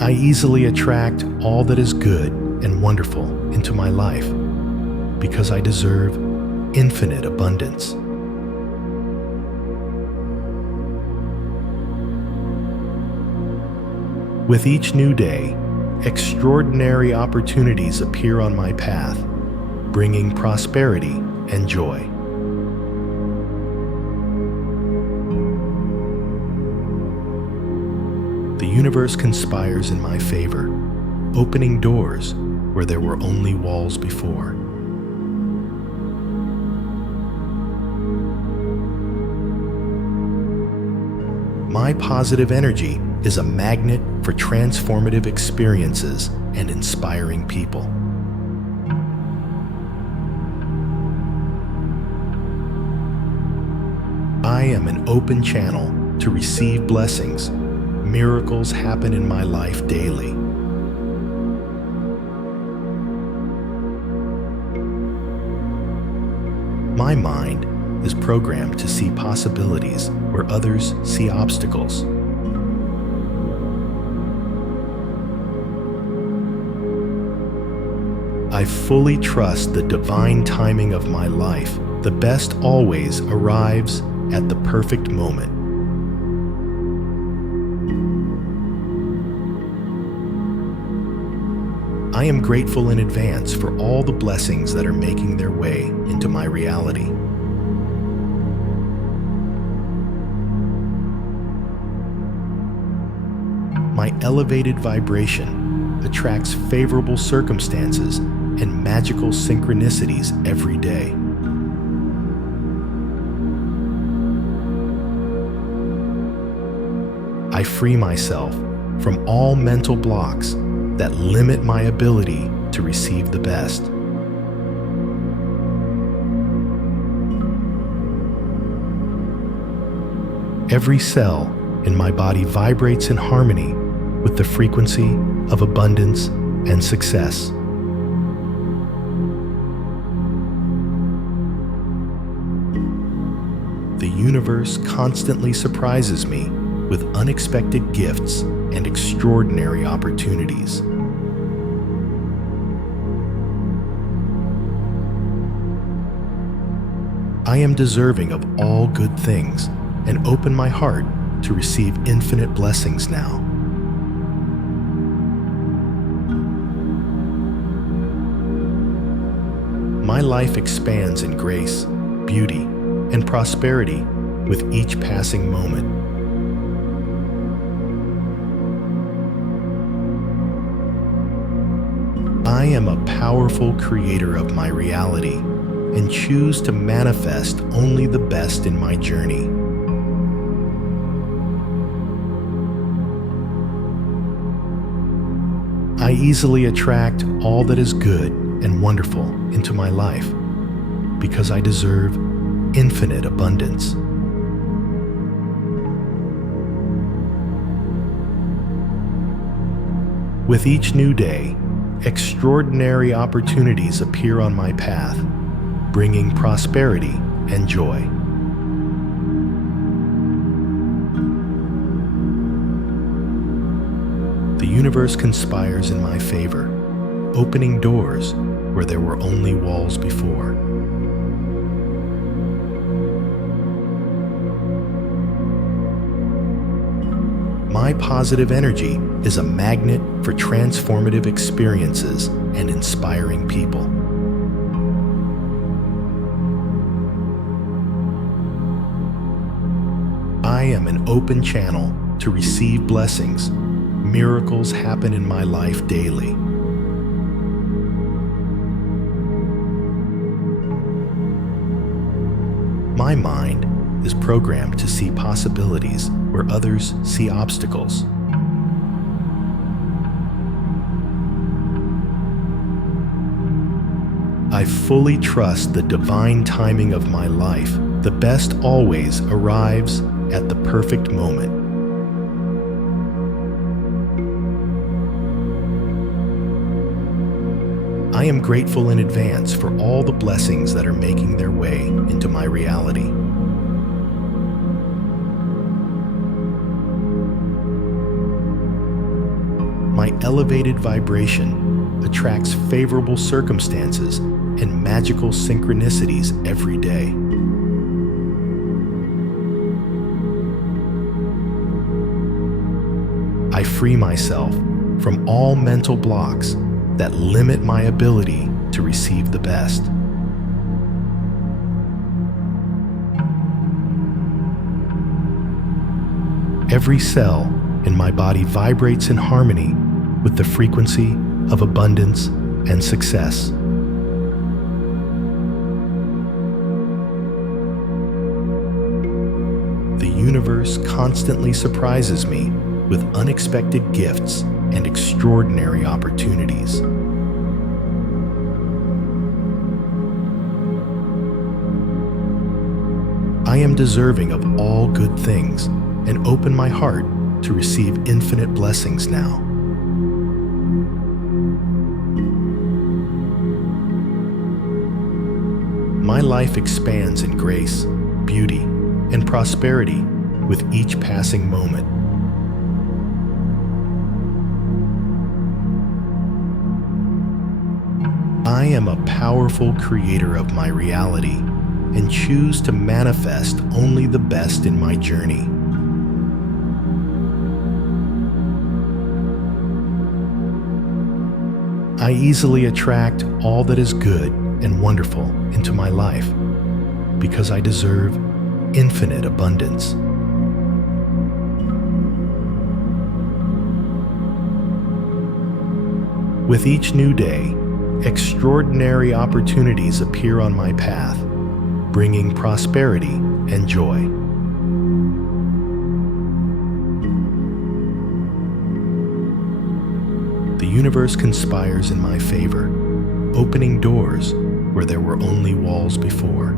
I easily attract all that is good and wonderful into my life because I deserve infinite abundance. With each new day, extraordinary opportunities appear on my path, bringing prosperity and joy. The universe conspires in my favor, opening doors where there were only walls before. My positive energy is a magnet for transformative experiences and inspiring people. I am an open channel to receive blessings. Miracles happen in my life daily. My mind is programmed to see possibilities where others see obstacles. I fully trust the divine timing of my life. The best always arrives at the perfect moment. I am grateful in advance for all the blessings that are making their way into my reality. My elevated vibration attracts favorable circumstances and magical synchronicities every day. I free myself from all mental blocks that limit my ability to receive the best. Every cell in my body vibrates in harmony with the frequency of abundance and success. The universe constantly surprises me with unexpected gifts and extraordinary opportunities. I am deserving of all good things and open my heart to receive infinite blessings now. My life expands in grace, beauty, and prosperity with each passing moment. I am a powerful creator of my reality and choose to manifest only the best in my journey. I easily attract all that is good and wonderful into my life because I deserve infinite abundance. With each new day, extraordinary opportunities appear on my path, bringing prosperity and joy. The universe conspires in my favor, opening doors where there were only walls before. My positive energy is a magnet for transformative experiences and inspiring people. I am an open channel to receive blessings. Miracles happen in my life daily. My mind is programmed to see possibilities where others see obstacles. I fully trust the divine timing of my life. The best always arrives at the perfect moment. I am grateful in advance for all the blessings that are making their way into my reality. elevated vibration attracts favorable circumstances and magical synchronicities every day. I free myself from all mental blocks that limit my ability to receive the best. Every cell in my body vibrates in harmony with the frequency of abundance and success. The universe constantly surprises me with unexpected gifts and extraordinary opportunities. I am deserving of all good things and open my heart to receive infinite blessings now. My life expands in grace, beauty, and prosperity with each passing moment. I am a powerful creator of my reality and choose to manifest only the best in my journey. I easily attract all that is good and wonderful into my life because I deserve infinite abundance. With each new day, extraordinary opportunities appear on my path, bringing prosperity and joy. The universe conspires in my favor, opening doors where there were only walls before.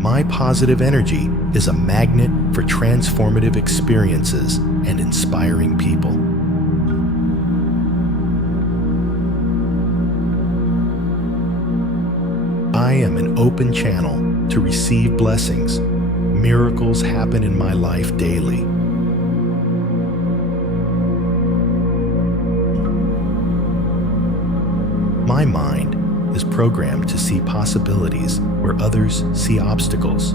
My positive energy is a magnet for transformative experiences and inspiring people. I am an open channel to receive blessings. Miracles happen in my life daily. My mind is programmed to see possibilities where others see obstacles.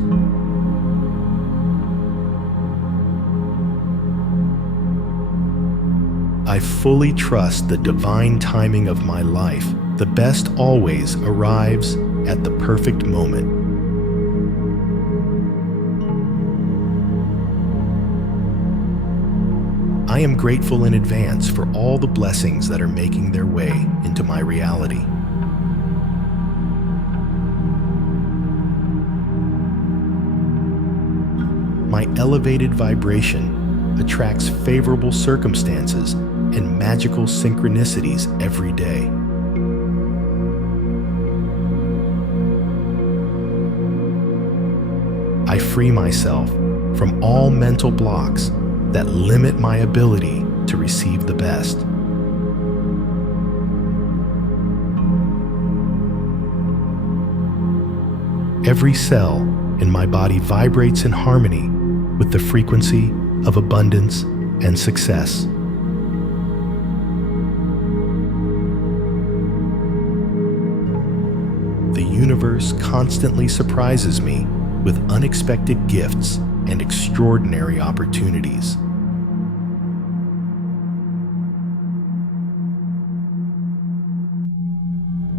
I fully trust the divine timing of my life. The best always arrives at the perfect moment. I am grateful in advance for all the blessings that are making their way into my reality. My elevated vibration attracts favorable circumstances and magical synchronicities every day. I free myself from all mental blocks that limit my ability to receive the best. Every cell in my body vibrates in harmony with the frequency of abundance and success. The universe constantly surprises me with unexpected gifts and extraordinary opportunities.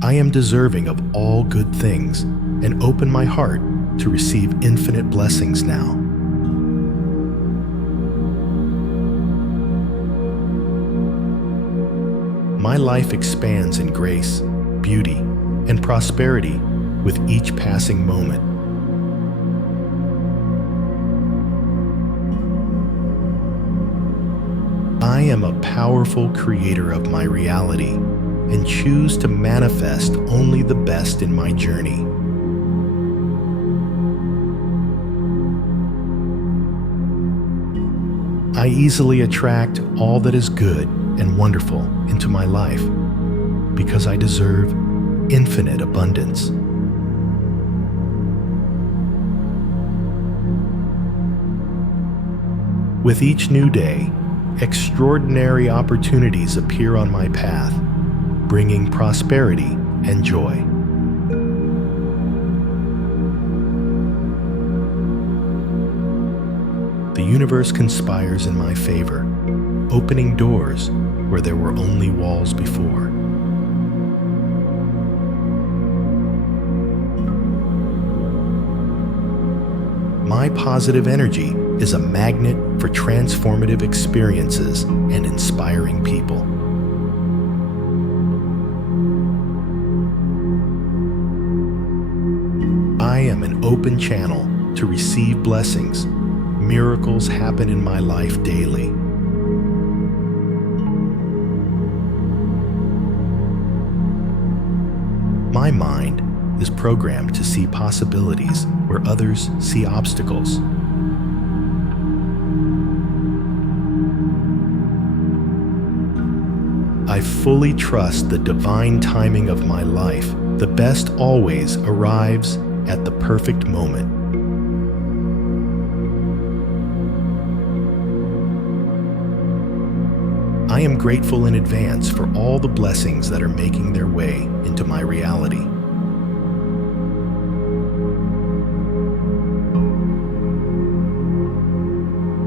I am deserving of all good things and open my heart to receive infinite blessings now. My life expands in grace, beauty, and prosperity with each passing moment. I am a powerful creator of my reality and choose to manifest only the best in my journey. I easily attract all that is good and wonderful into my life because I deserve infinite abundance. With each new day, extraordinary opportunities appear on my path, bringing prosperity and joy. The universe conspires in my favor, opening doors where there were only walls before. My positive energy is a magnet for transformative experiences and inspiring people. I am an open channel to receive blessings. Miracles happen in my life daily. My mind is programmed to see possibilities where others see obstacles. I fully trust the divine timing of my life. The best always arrives at the perfect moment. I am grateful in advance for all the blessings that are making their way into my reality.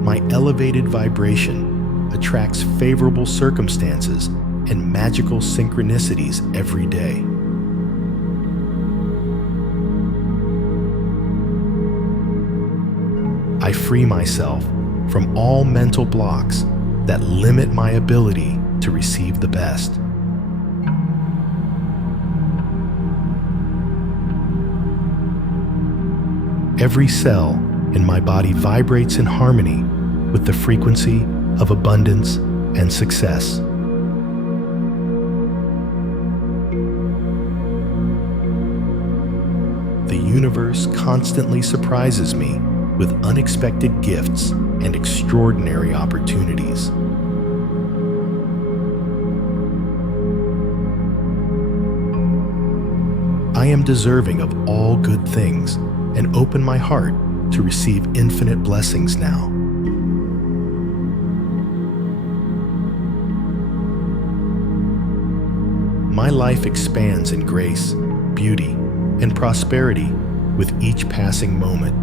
My elevated vibration attracts favorable circumstances and magical synchronicities every day. I free myself from all mental blocks that limit my ability to receive the best. Every cell in my body vibrates in harmony with the frequency of abundance and success. The universe constantly surprises me with unexpected gifts and extraordinary opportunities. I am deserving of all good things and open my heart to receive infinite blessings now. My life expands in grace, beauty, and prosperity with each passing moment.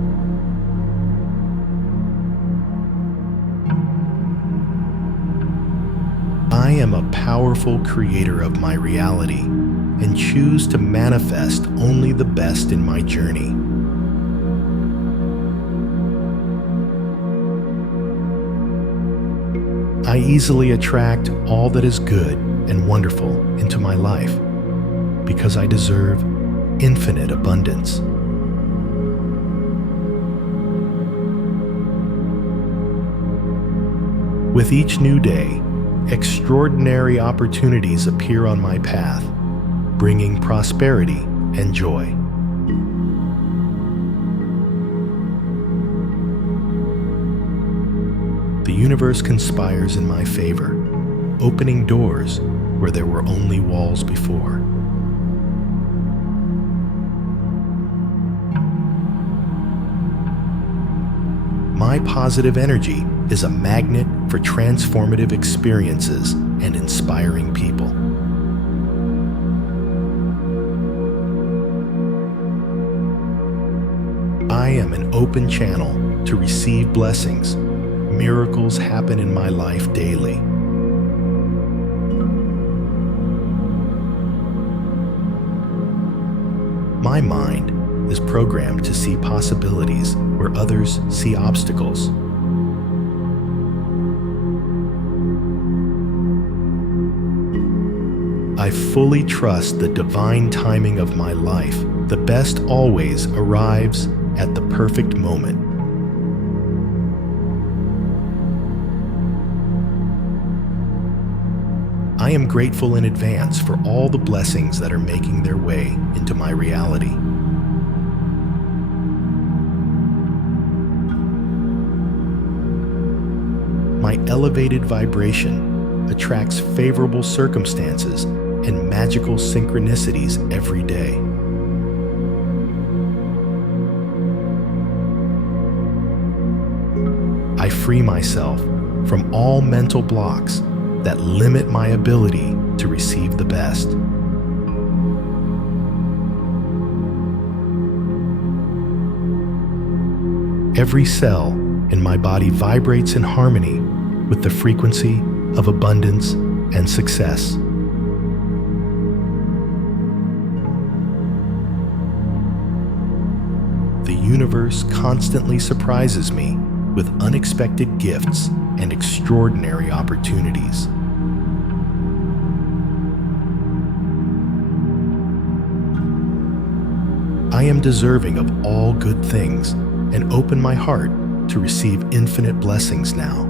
I am a powerful creator of my reality and choose to manifest only the best in my journey. I easily attract all that is good and wonderful into my life because I deserve infinite abundance. With each new day, extraordinary opportunities appear on my path, bringing prosperity and joy. The universe conspires in my favor, opening doors where there were only walls before. My positive energy is a magnet for transformative experiences and inspiring people. I am an open channel to receive blessings. Miracles happen in my life daily. My mind is programmed to see possibilities where others see obstacles. I fully trust the divine timing of my life. The best always arrives at the perfect moment. I am grateful in advance for all the blessings that are making their way into my reality. My elevated vibration attracts favorable circumstances and magical synchronicities every day. I free myself from all mental blocks that limit my ability to receive the best. Every cell in my body vibrates in harmony with the frequency of abundance and success. The universe constantly surprises me with unexpected gifts and extraordinary opportunities. I am deserving of all good things and open my heart to receive infinite blessings now.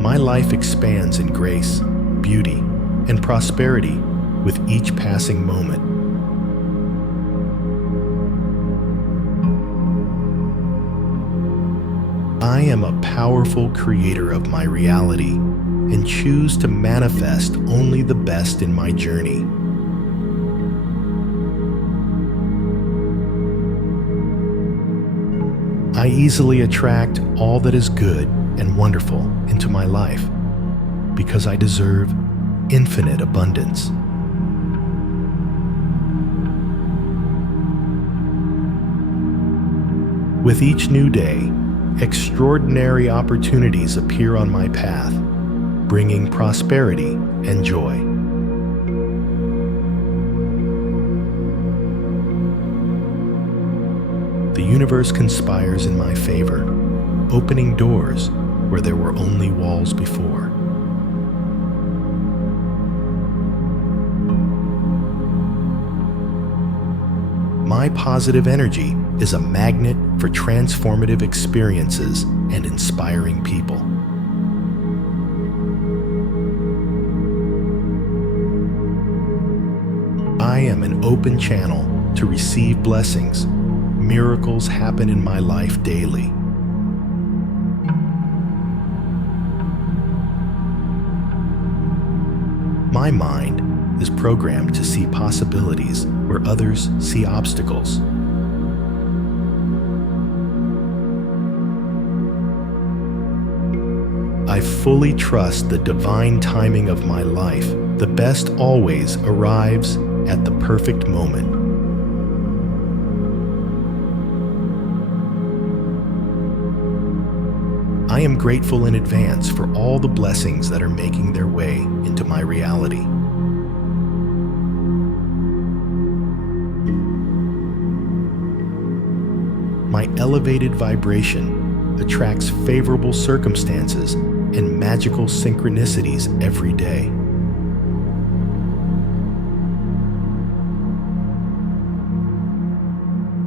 My life expands in grace, beauty, and prosperity with each passing moment. I am a powerful creator of my reality and choose to manifest only the best in my journey. I easily attract all that is good and wonderful into my life because I deserve infinite abundance. With each new day, extraordinary opportunities appear on my path, bringing prosperity and joy. The universe conspires in my favor, opening doors where there were only walls before. My positive energy is a magnet for transformative experiences and inspiring people. I am an open channel to receive blessings. Miracles happen in my life daily. My mind is programmed to see possibilities where others see obstacles. I fully trust the divine timing of my life. The best always arrives at the perfect moment. I am grateful in advance for all the blessings that are making their way into my reality. My elevated vibration attracts favorable circumstances and magical synchronicities every day.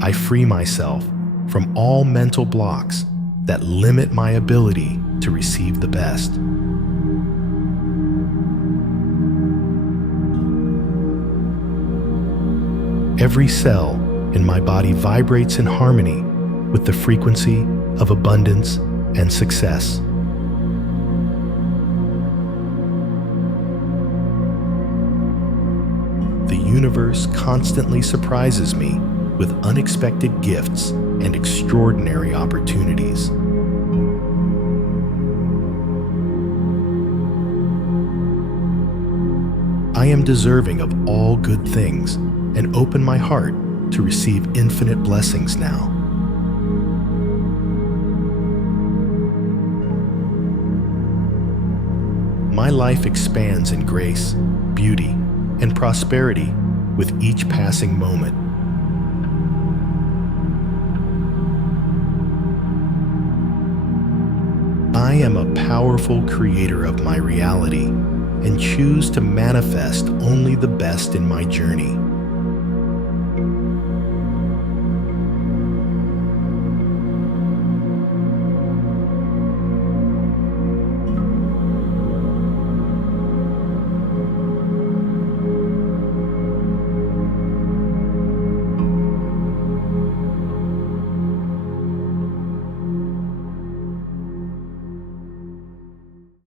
I free myself from all mental blocks that limit my ability to receive the best. Every cell in my body vibrates in harmony with the frequency of abundance and success. The universe constantly surprises me with unexpected gifts and extraordinary opportunities. I am deserving of all good things and open my heart to receive infinite blessings now. My life expands in grace, beauty, and prosperity with each passing moment. I am a powerful creator of my reality and choose to manifest only the best in my journey.